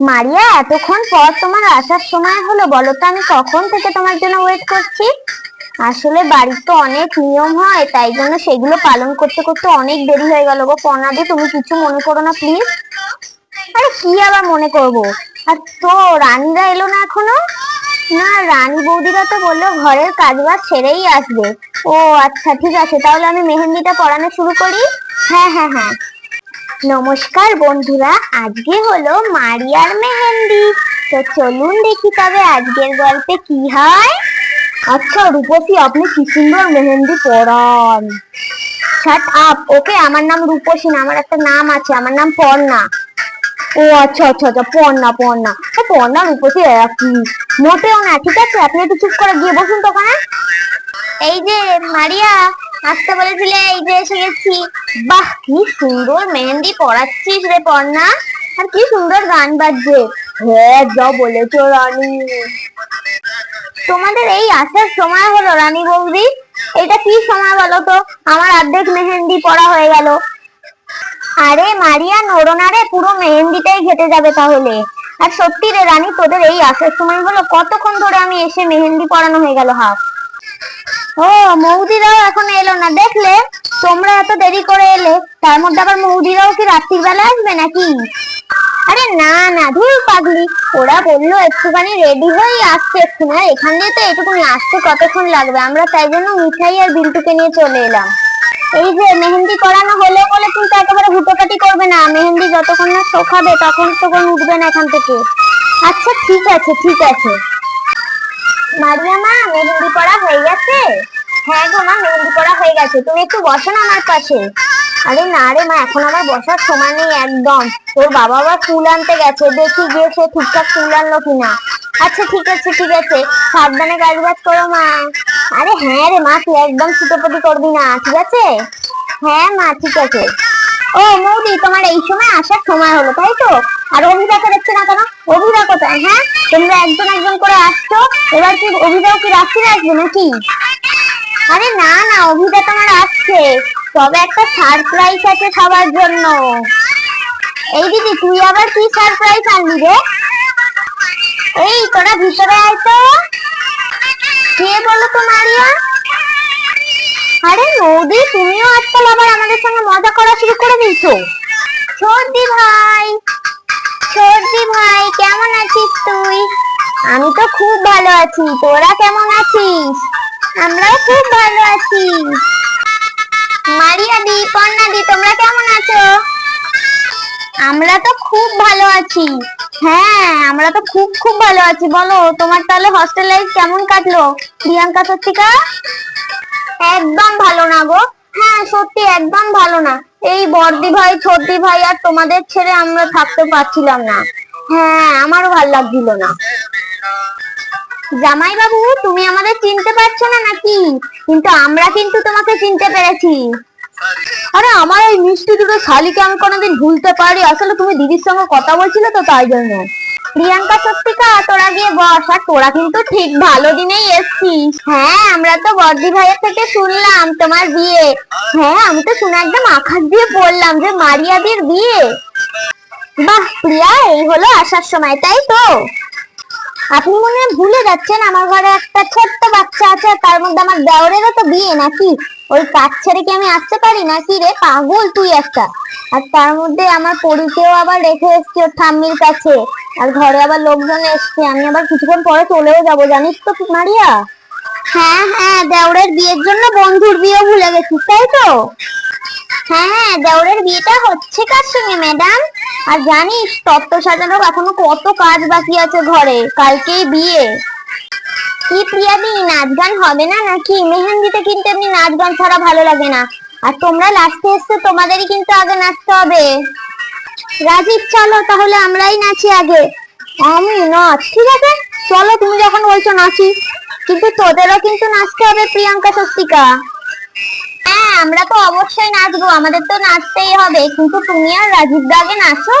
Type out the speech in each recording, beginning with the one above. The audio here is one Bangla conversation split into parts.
মারিয়া, এতক্ষণ পর তোমার আসার সময় হলো, বলো তো আমি কখন থেকে তোমার জন্য ওয়েট করছি? আসলে বাড়ির তো অনেক নিয়ম হয়, তাই জন্য সেগুলো পালন করতে করতে অনেক দেরি হয়ে গেল গো। পর্ণাদি, তুমি কিছু মনে করো না প্লিজ আরে কি আবার মনে করব? আর তো রানীরা এলো না এখনও? না, রানী বৌদিরা তো বলল ঘরের কাজ বাজ ছেড়েই আসবে। ও আচ্ছা ঠিক আছে, তাহলে আমি মেহেন্দিটা পড়ানো শুরু করি। হ্যাঁ হ্যাঁ হ্যাঁ। নমস্কার বন্ধুরা, আজকে হলো মারিয়ার মেহেন্দি। তো চলুন দেখি তবে আজকের গল্পে কি হয়। আচ্ছা রূপসী, আপনি কি সুন্দর মেহেন্দি পড়ান শাট আপ ওকে আমার নাম রূপসী না, আমার একটা নাম আছে, আমার নাম পর্ণা। ও আচ্ছা আচ্ছা আচ্ছা পর্ণা পর্ণা। ও পর্ণা, রূপসী একই মোটেও না, ঠিক আছে? আপনি একটু চুপ করে গিয়ে বসুন তো ওখানে। এই যে মারিয়া আসতে বলেছিলে এই যে এসে গেছি বাহ, কি সুন্দর মেহেন্দি পড়াচ্ছিস রে পর্ণা। আর কি সুন্দর গান বাজছে। হ্যাঁ যা বলেছ রানী। তোমাদের এই আসার সময় হলো রানী বৌদি। এটা কি সময় বলো তো? আমার অর্ধেক মেহেন্দি পড়া হয়ে গেল। আরে মারিয়া, নড়ো না রে, পুরো মেহেন্দিটাই ঘেটে যাবে তাহলে। আর সত্যি রে রানী, তোদের এই আসার সময় হলো কতক্ষণ ধরে আমি এসে মেহেন্দি পড়ানো হয়ে গেল হাফ? ও মৌদিরাও এখন এলো না। দেখলে, তোমরা এত দেরি করে এলে, তার মধ্যে আবার মৌদিরাও কি রাত্রির বেলা আসবে নাকি? আরে না না, ধুর পাগলি। ওরা বলল, একটুখানি রেডি হয়েই আসছে একটু না এখান দিয়ে তো এটুকুনি আসতে কতক্ষণ লাগবে? আমরা তাই জন্য মিঠাই আর বিল্টুকে নিয়ে চলে এলাম। এই যে, মেহেন্দি করানো হলে বলে কিন্তু একেবারে হুটোকাটি করবে না। মেহেন্দি যতক্ষণ না শোকাবে, তখন তখন উঠবে না এখান থেকে। আচ্ছা ঠিক আছে ঠিক আছে। মারিয়া মা, মেহেন্দি পড়া হয়ে গেছে? হ্যাঁ গো মা, মেহেন্দি পড়া হয়ে গেছে। তুমি একটু বসো না আমার পাশে। আরে না রে মা, এখন আমার বসার সময় নেই একদম। তোর বাবা আবার ফুল আনতে গেছে, দেখি গিয়ে সে ঠিকঠাক ফুল আনলো কিনা। আচ্ছা ঠিক আছে ঠিক আছে। সাবধানে কাজ বাজ করো মা। আরে হ্যাঁ রে মা, তুই একদম ছুটোপটি করবি না, ঠিক আছে? হ্যাঁ মা, ঠিক আছে। ও মৌদি, তোমার এই সময় আসার সময় হলো, তাই তো? আর অভিদাকে দেখছে না কেন? অভিদা কোথায় হ্যাঁ? এবার কি অভিদাও কি আসবে নাকি? আরে না না অভিদা তোমার আসছে। তবে একটা সারপ্রাইজ আছে খাবার জন্য। এই দিদি, তুই আবার কি সারপ্রাইজ আনলি রে? এই, তোরা ভিতরে আয় তো। কে বলো তো মারিয়া? আরে নৌদি, তুমিও আজকাল আবার আমাদের সঙ্গে মজা করা শুরু করে দিয়েছ। সর্দি ভাই সর্দি ভাই, কেমন আছিস তুই? আমি তো খুব ভালো আছি। তোরা কেমন আছিস? আমরাও খুব ভালো আছি। মারিয়া দি, কন্যা দি, তোমরা কেমন আছো? আমরা তো খুব ভালো আছি। হ্যাঁ আমরা তো খুব খুব ভালো আছি। বলো, তোমার তাহলে হস্টেল লাইফ কেমন কাটলো? প্রিয়াঙ্কা সত্যিকা? একদম ভালো না গো। হ্যাঁ সত্যি একদম ভালো না। এই বর্দি ভাই, ছোটদি ভাই আর তোমাদের ছেড়ে আমরা থাকতে পারছিলাম না। হ্যাঁ আমারও ভালো লাগছিল না। জামাই বাবু তুমি আমাদের চিনতে পারছ না নাকি? কিন্তু আমরা কিন্তু তোমাকে চিনতে পেরেছি। আরে, আমার এই মিষ্টি দুটো শালিকে আমি কোনোদিন ভুলতে পারি। আসলে তুমি দিদির সঙ্গে কথা বলছিলে তো তাই জন্য। প্রিয়াঙ্কা সত্যিকা, তোরা গিয়ে বস। আর তোরা কিন্তু ঠিক ভালো দিনেই এসছিস। হ্যাঁ আমরা তো বর্দি ভাইয়ের থেকে শুনলাম তোমার বিয়ে। হ্যাঁ আমি তো শুনে একদম আকাশ দিয়ে পড়লাম যে মারিয়াদের বিয়ে। বাহ, প্রিয়া, এই হলো আসার সময়, তাই তো? আপনি মনে হয় ভুলে যাচ্ছেন আমার ঘরে একটা ছোট্ট বাচ্চা আছে তার মধ্যে আমার দেওরেরও তো বিয়ে নাকি? ওই কাজ ছেড়ে কি আমি আসতে পারি নাকি রে? পাগল তুই একটা। আর তার মধ্যে আমার পরিচয় আবার রেখে এসছি ওর ঠাম্মির কাছে। আর ঘরে আবার লোকজন এসছে আমি আবার কিছুক্ষণ পরে চলেও যাব জানিস তো মারিয়া? হ্যাঁ হ্যাঁ দেওরের বিয়ের জন্য বন্ধুর বিয়ে ভুলে গেছিস তাই তো? হ্যাঁ হ্যাঁ দেওরের বিয়েটা হচ্ছে কার সঙ্গে ম্যাডাম? আর জানিস, তত্ত্ব সাজানোর এখনও কত কাজ বাকি আছে ঘরে। কালকেই বিয়ে। কি প্রিয়াদি নাচ গান হবে না নাকি? মেহেন্দিতে কিন্তু এমনি নাচ গান ছাড়া ভালো লাগে না। আর তোমরা লাস্টে এসছো, তোমাদেরই কিন্তু আগে নাচতে হবে। রাজীব চলো, তাহলে আমরাই নাচি আগে। আমি নাচ, ঠিক আছে? চলো, তুমি যখন বলছো নাচি। কিন্তু তোদেরও কিন্তু নাচতে হবে, প্রিয়াঙ্কা স্বস্তিকা হ্যাঁ আমরা তো অবশ্যই নাচবো, আমাদের তো নাচতেই হবে। কিন্তু তুমি আর রাজীব দাগে নাচো।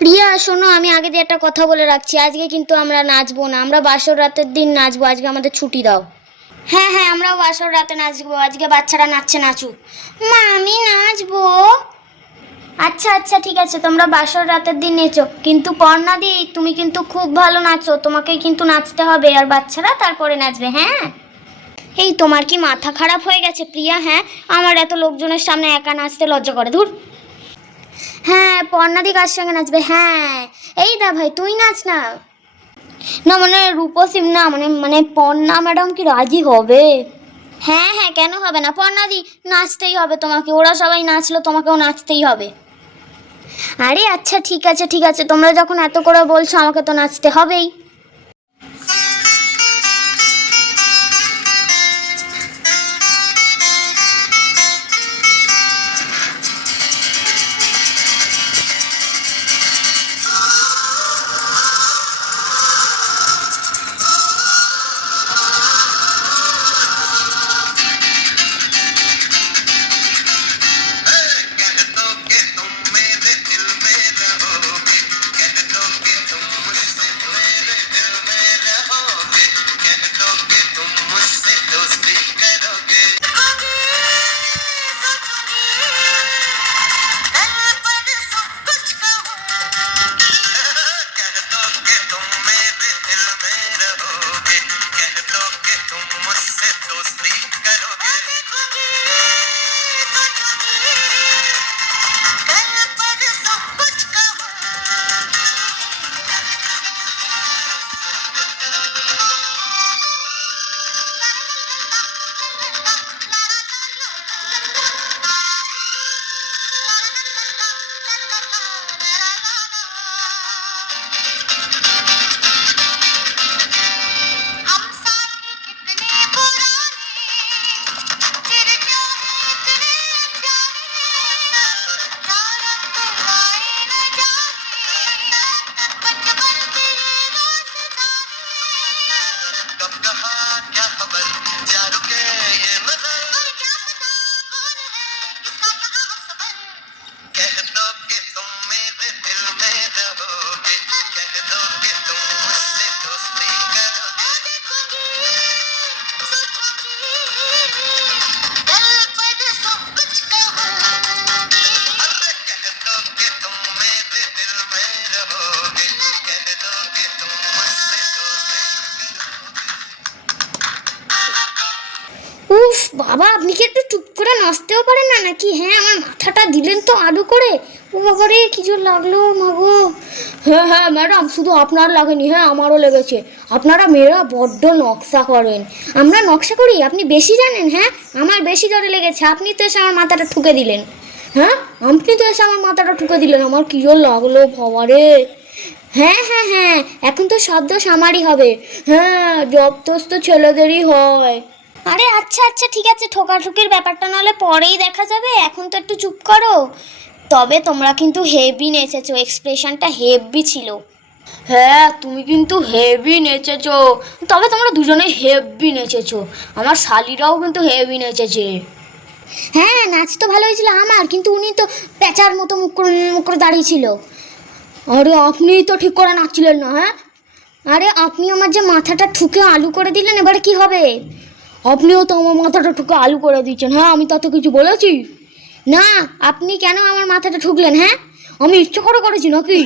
প্রিয়া শোনো আমি আগে দিয়ে একটা কথা বলে রাখছি। আজকে কিন্তু আমরা নাচবো না। আমরা বাসর রাতের দিন নাচবো। আজকে আমাদের ছুটি দাও। হ্যাঁ হ্যাঁ আমরাও বাসর রাতে নাচবো। আজকে বাচ্চারা নাচছে নাচুক। মা আমি নাচবো। আচ্ছা আচ্ছা ঠিক আছে। তোমরা বাসর রাতের দিন নেচো। কিন্তু পর্ণাদি তুমি কিন্তু খুব ভালো নাচো। তোমাকে কিন্তু নাচতে হবে। আর বাচ্চারা তারপরে নাচবে হ্যাঁ? এই তোমার কি মাথা খারাপ হয়ে গেছে প্রিয়া? হ্যাঁ? আমার এত লোকজনের সামনে একা নাচতে লজ্জা করে। ধুর। হ্যাঁ পর্ণাদি কার সঙ্গে নাচবে? হ্যাঁ। এই দা ভাই, তুই নাচ না। না মানে রূপসীম না মানে মানে পর্ণা ম্যাডাম কি রাজি হবে? হ্যাঁ হ্যাঁ কেন হবে না? পর্ণাদি, নাচতেই হবে তোমাকে। ওরা সবাই নাচলো, তোমাকেও নাচতেই হবে। আরে আচ্ছা ঠিক আছে ঠিক আছে। তোমরা যখন এত করে বলছো, আমাকে তো নাচতে হবেই। বাবা, আপনি কি একটু চুপ করে নাচতেও পারেন না নাকি? হ্যাঁ আমার মাথাটা দিলেন তো আলু করে। ও বাবা রে, কি জোর লাগল মাগো হ্যাঁ হ্যাঁ ম্যাডাম, শুধু আপনার লাগেনি হ্যাঁ আমারও লেগেছে। আপনারা মেয়েরা বড্ড নকশা করেন। আমরা নকশা করি, আপনি বেশি জানেন হ্যাঁ? আমার বেশি জোরে লেগেছে, আপনি তো এসে আমার মাথাটা ঠুকে দিলেন। হ্যাঁ আপনি তো এসে আমার মাথাটা ঠুকে দিলেন, আমার কি জোর লাগল বাবা রে। হ্যাঁ হ্যাঁ হ্যাঁ এখন তো সব দোষ আমারই হবে। হ্যাঁ জব তো ছেলেদেরই হয়। আরে আচ্ছা আচ্ছা ঠিক আছে ঠোকাঠুকির ব্যাপারটা নাহলে পরেই দেখা যাবে। এখন তো একটু চুপ করো। তবে তোমরা কিন্তু হেভি নেচেছো এক্সপ্রেশনটা হেভি ছিল। হ্যাঁ তুমি কিন্তু হেভি নেচেছো। তবে তোমরা দুজনে হেভি নেচেছো। আমার শালিরাও কিন্তু হেভি নেচেছে। হ্যাঁ নাচ তো ভালো হয়েছিল আমার কিন্তু উনি তো পেঁচার মতো মুখ করে মুখ করে দাঁড়িয়েছিল আরে আপনি তো ঠিক করে নাচছিলেন না হ্যাঁ? আরে আপনি আমার যে মাথাটা ঠুকে আলু করে দিলেন এবারে কি হবে? আপনিও তো আমার মাথাটা ঠুকে আলু করে দিচ্ছেন হ্যাঁ? আমি তাতে কিছু বলেছি? না, আপনি কেন আমার মাথাটা ঠুকলেন হ্যাঁ? আমি ইচ্ছে করে করেছি নাকি?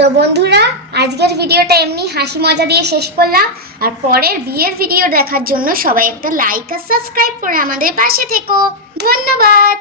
তো বন্ধুরা, আজকের ভিডিওটা এমনি হাসি মজা দিয়ে শেষ করলাম। আর পরের বিয়ের ভিডিও দেখার জন্য সবাই একটা লাইক আর সাবস্ক্রাইব করে আমাদের পাশে থেকো। ধন্যবাদ!